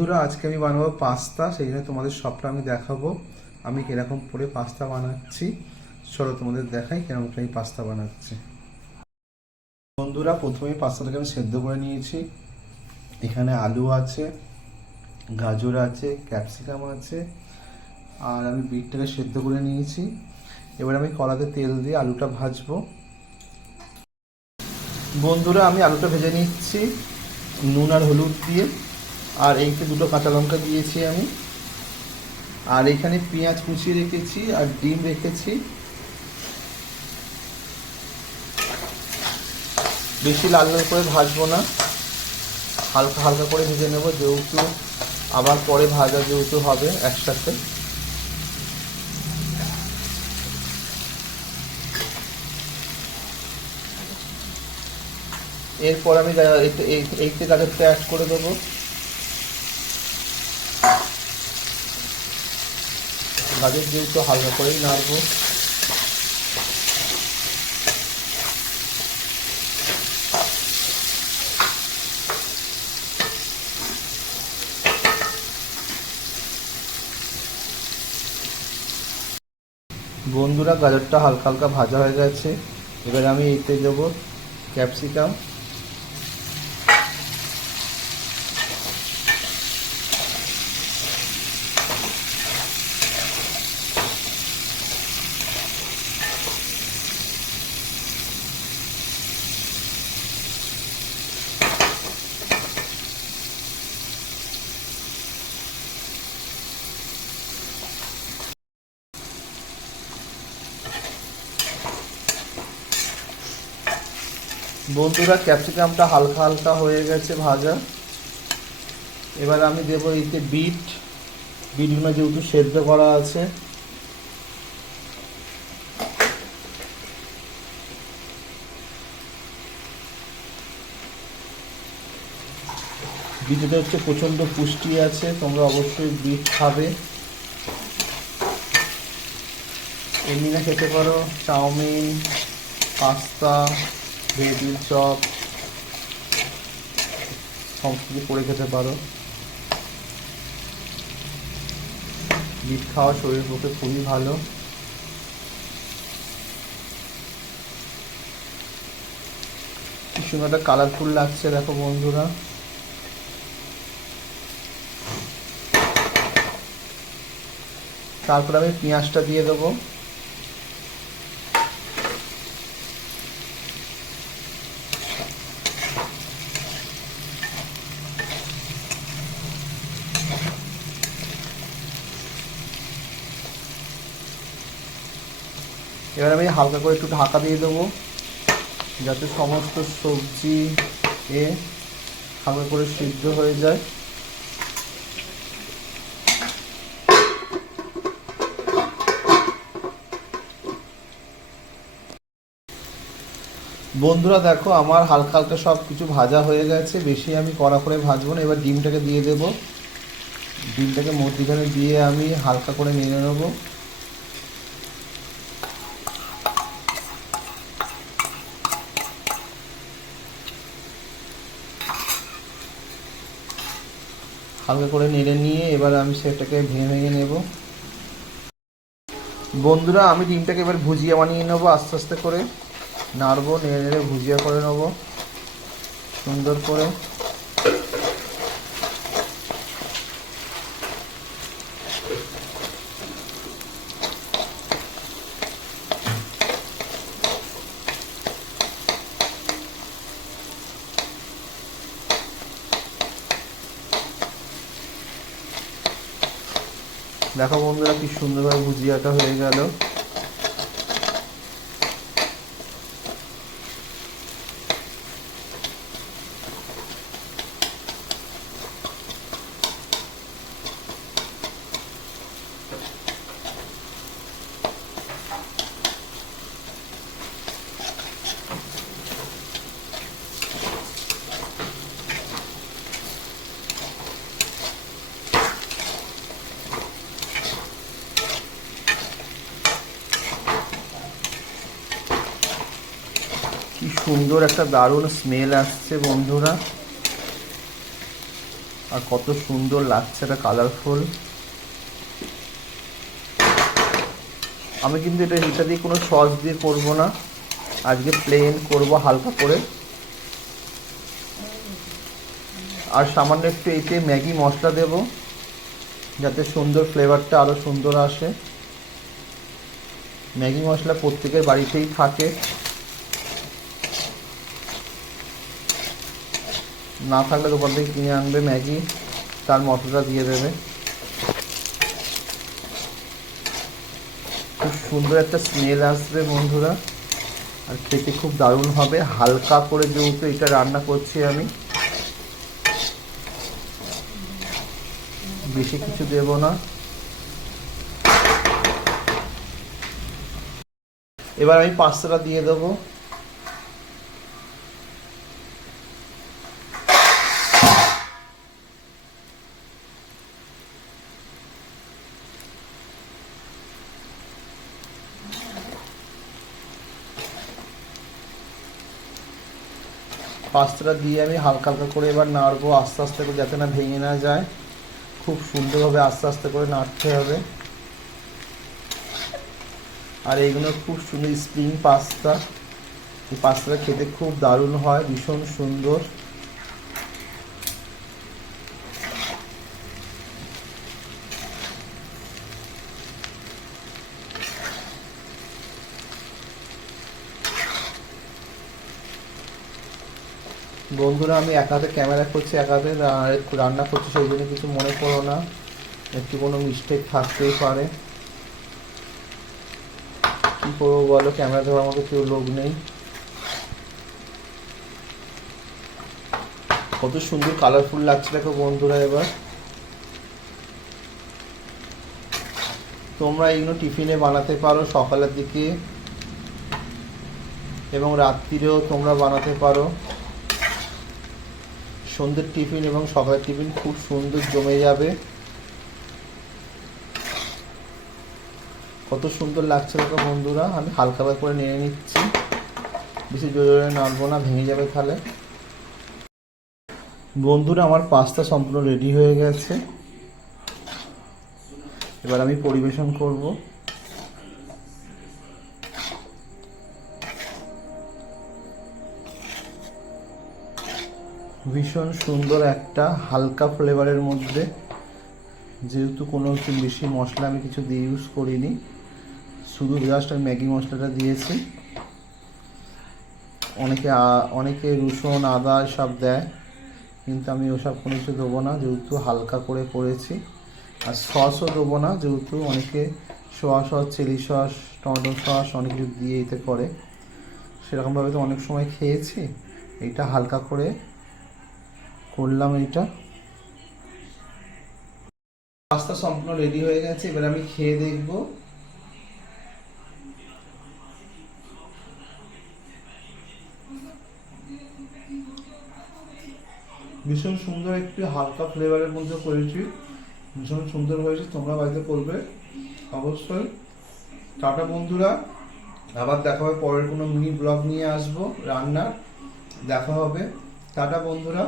বন্ধুরা, আজকে আমি বানাবো পাস্তা। সেই জন্য তোমাদের সবটা আমি দেখাবো। আমি কীরকম করে পাস্তা বানাচ্ছি। চলো তোমাদের দেখাই কীরকম করে আমি পাস্তা বানাচ্ছি। বন্ধুরা প্রথমে পাস্তাটাকে আমি সেদ্ধ করে নিয়েছি। এখানে আলু আছে, গাজর আছে, ক্যাপসিকাম আছে, আর আমি বিটটাকে সেদ্ধ করে নিয়েছি। এবার আমি কলাতে তেল দিয়ে আলুটা ভাজবো। বন্ধুরা, আমি আলুটা ভেজে নিচ্ছি, নুন আর হলুদ দিয়ে। আর এইতে দুটো কাঁচা লঙ্কা দিয়েছি আমি। আর এখানে পেঁয়াজ কুচিয়ে রেখেছি আর ডিম রেখেছি। বেশি লাল লাল করে ভাজবো না। হালকা হালকা করে ভেজে নেব, যেহেতু আবার পরে ভাজা যেহেতু হবে একসাথে। এরপর আমি এই- এইতে গাজরটা অ্যাড করে দেবো। গাজর যেহেতু হালকা করেই নাড়বো। বন্ধুরা, গাজরটা হালকা হালকা ভাজা হয়ে গেছে। এবার আমি এতে দেবো ক্যাপসিকাম। বন্ধুরা, ক্যাপসিকামটা হালকা হালকা হয়ে গেছে ভাজা। এবার আমি দেবো এতে বিট। বিটগুলো যেহেতু সেদ্ধ করা আছে। বিটেতে হচ্ছে প্রচণ্ড পুষ্টি আছে, তোমরা অবশ্যই বিট খাবে। এমনি না খেতে পারো, চাউমিন, পাস্তা। ভেজিল চপ সমস্ত কিছু করে খেতে পারো। বিট খাওয়া শরীরের পক্ষে খুবই ভালো। কি একটা কালারফুল লাগছে, দেখো বন্ধুরা। তারপর আমি পেঁয়াজটা দিয়ে দেবো। এবার আমি হালকা করে একটু ঢাকা দিয়ে দেবো। যাতে সমস্ত সবজি এ হালকা করে সিদ্ধ হয়ে যায়। বন্ধুরা দেখো, আমার হালকা হালকা সব কিছু ভাজা হয়ে গেছে। বেশি আমি কড়া করে ভাজবো না। এবার ডিমটাকে দিয়ে দেবো। ডিমটাকে মধ্যিখানে দিয়ে আমি হালকা করে নেড়ে নেব। হালকা করে নেড়ে নিয়ে এবার আমি সেটাকে ভেঙে ভেঙে নেব। বন্ধুরা, আমি ডিমটাকে এবার ভুজিয়া বানিয়ে নেব আস্তে আস্তে করে। নাড়বো, নেড়ে নেড়ে ভুজিয়া করে নেব। সুন্দর করে। দেখো বন্ধুরা কি সুন্দরভাবে ভুজিয়াটা হয়ে গেল। কি সুন্দর একটা দারুণ স্মেল আসছে বন্ধুরা। আর কত সুন্দর লাগছে এটা কালারফুল আমি কিন্তু এটা এটা দিয়ে কোনো সস দিয়ে করব না। আজকে প্লেন করব হালকা করে। আর সামান্য একটু এতে ম্যাগি মশলা দেব, যাতে সুন্দর ফ্লেভারটা আরও সুন্দর আসে। ম্যাগি মশলা প্রত্যেকের বাড়িতেই থাকে। না থাকলে দোকান থেকে কিনে আনবে ম্যাগি, তার মশলাটা দিয়ে দেবে। খুব সুন্দর একটা স্মেল আসবে বন্ধুরা, আর খেতে খুব দারুণ হবে। হালকা করে যেহেতু এটা রান্না করছি আমি, বেশি কিছু দেব না। এবার আমি পাস্তাটা দিয়ে দেবো। পাস্তাটা দিয়ে আমি হালকা হালকা করে এবার নাড়বো, আস্তে আস্তে করে যাতে না ভেঙে না যায়। খুব সুন্দরভাবে আস্তে আস্তে করে নাড়তে হবে। আর এইগুলো খুব সুন্দর স্প্রিং পাস্তা এই পাস্তাটা খেতে খুব দারুণ হয়, ভীষণ সুন্দর। বন্ধুরা, আমি এক হাতে ক্যামেরা করছি এক হাতে রান্না করছি, সেই জন্য কিছু মনে করো না। একটু কোনো মিস্টেক থাকতেই পারে। কি করব বলো? ক্যামেরা ধরার মতো কেউ লোক নেই। কত সুন্দর কালারফুল লাগছে দেখো বন্ধুরা এবার। তোমরা এগুলো টিফিনে বানাতে পারো সকালের দিকে। এবং রাত্রিরেও তোমরা বানাতে পারো। সন্ধ্যের টিফিন এবং সকালের টিফিন খুব সুন্দর জমে যাবে। কত সুন্দর লাগছে দেখো বন্ধুরা। আমি হালকা করে নিয়ে নিচ্ছি। বেশি জোরে জোরে নাড়বো না, ভেঙে যাবে তাহলে। বন্ধুরা, আমার পাস্তা সম্পূর্ণ রেডি হয়ে গেছে। এবার আমি পরিবেশন করব। ভীষণ সুন্দর একটা হালকা ফ্লেভারের মধ্যে। যেহেতু কোনো কিছু বেশি মশলা আমি কিছু দিয়ে ইউজ করিনি, শুধু জাস্ট আমি ম্যাগি মশলাটা দিয়েছি। অনেকে অনেকে রসুন, আদা সব দেয়, কিন্তু আমি ওসব কোনো কিছু দেবো না, যেহেতু হালকা করে করেছি। আর সসও দেবো না, যেহেতু অনেকে soya sauce, chilli sauce, tomato sauce অনেক কিছু দিয়ে এতে করে। সেরকমভাবে তো অনেক সময় খেয়েছি এটা হালকা করে করলাম এইটা। পাস্তা সম্পূর্ণ রেডি হয়ে গেছে, এবার আমি খেয়ে দেখব। ভীষণ সুন্দর একটি হালকা ফ্লেভারের মধ্যে করেছি। ভীষণ সুন্দর হয়েছে, তোমরা বাড়িতে করবে, অবশ্যই। টাটা বন্ধুরা, আবার দেখা হবে পরের কোনো মিনি ব্লগ নিয়ে আসব, রান্নার, দেখা হবে। টাটা বন্ধুরা।